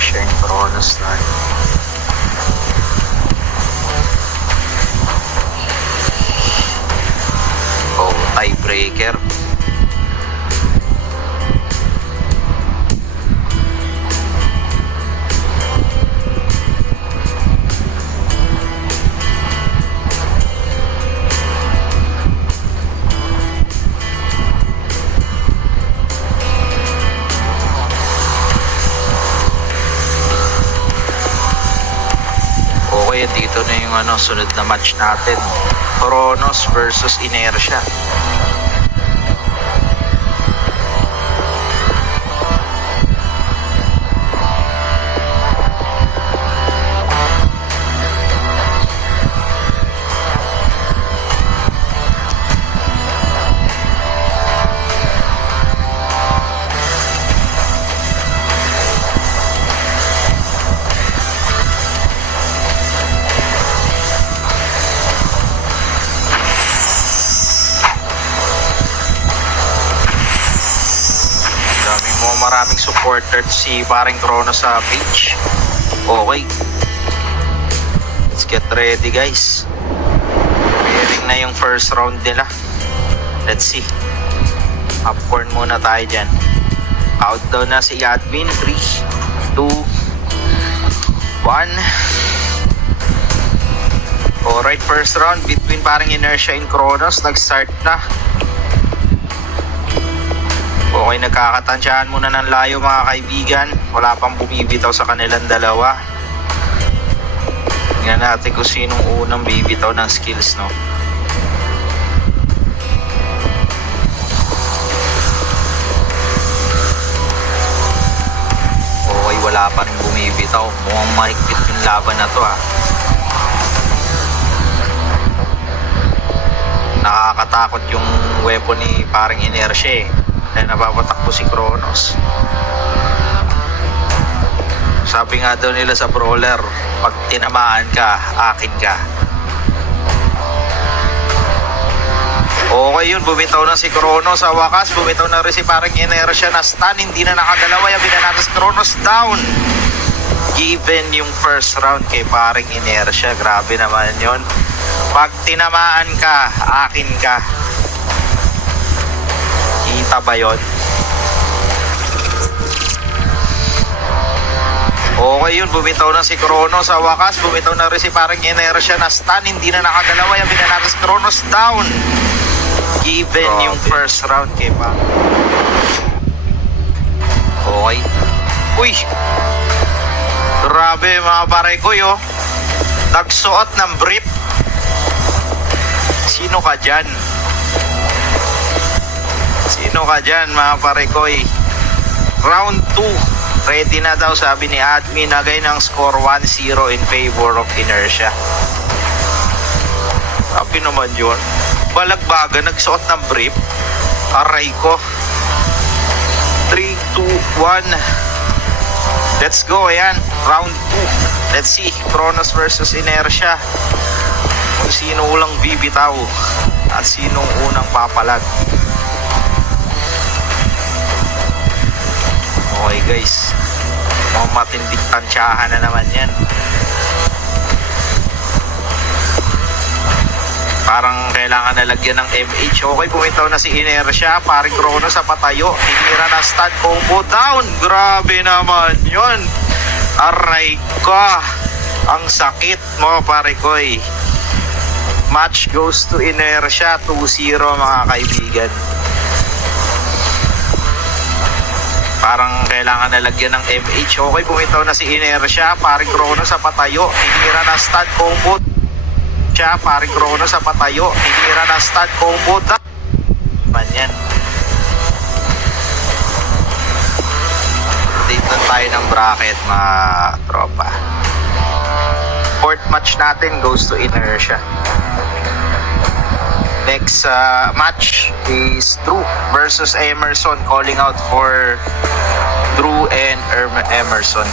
inertia in Kronos na. Oh, tiebreaker. Okay, dito na yung sunod na match natin. Kronos versus Inertia. Maraming supporter si paring Kronos sa page. Okay, let's get ready guys. Preparing na yung first round nila. Let's see. Popcorn muna tayo dyan. Countdown na si admin. 3, 2, 1. Alright, first round between paring Inertia and Kronos. Nag-start na. Okay, nagkakatansyahan muna ng layo mga kaibigan. Wala pang bumibitaw sa kanilang dalawa. Tingnan natin kung sinong unang bibitaw ng skills, no? Okay, wala pa rin bumibitaw. Mukhang mahigpit yung laban na to, ha. Nakakatakot yung weapon ni paring Inertia, eh. Dahil napapatakbo si Kronos. Sabi nga daw nila sa brawler, pag tinamaan ka, akin ka. Okay yun, bumitaw na si Kronos. Sa wakas, bumitaw na rin si parang Inertia na stun. Hindi na nakagalaw. Yabi na natin si Kronos down. Given yung first round kay paring Inertia. Grabe naman yun. Pag tinamaan ka, akin ka. Kita ba yun? Okay yun, bumitaw na si Kronos. Sa wakas, bumitaw na rin si parang Inertia na stun. Hindi na nakagalaw. Yabi na natin si Kronos down. Given yung first round kay pa. Okay. Uy! Grabe mga pare ko yo. Nagsuot ng brief. Sino ka dyan? Sino ka dyan mga parekoy? Round 2. Ready na daw sabi ni admin. Nagay ng score 1-0 in favor of Inertia. Sabi naman yun. Balagbaga, nagsuot ng brief. Aray ko. 3, 2, 1. Let's go, ayan. Round 2. Let's see. Kronos versus Inertia. Kung sino ulang bibitaw at sinong unang papalag. Okay guys, mga matinding tansyahan na naman yan. Parang kailangan na lagyan ng MH. Okay, bumitaw na si Inertia. Paring Kronos sa patayo. Tinira na stun combo down. Grabe naman yun. Aray ko. Ang sakit mo pare ko eh. Match goes to Inertia. 2-0 mga kaibigan. Parang kailangan na lagyan ng MH. Okay, bumitaw na si Inertia. Paring Kronos sa patayo. Tinira na stun combo. Paring Kronos sa patayo. Tinira na stun combo. Manyan. Dito tayo ng bracket mga tropa. Fourth match natin goes to Inertia. Next match is Drew versus Emerson. Calling out for Drew and Emerson.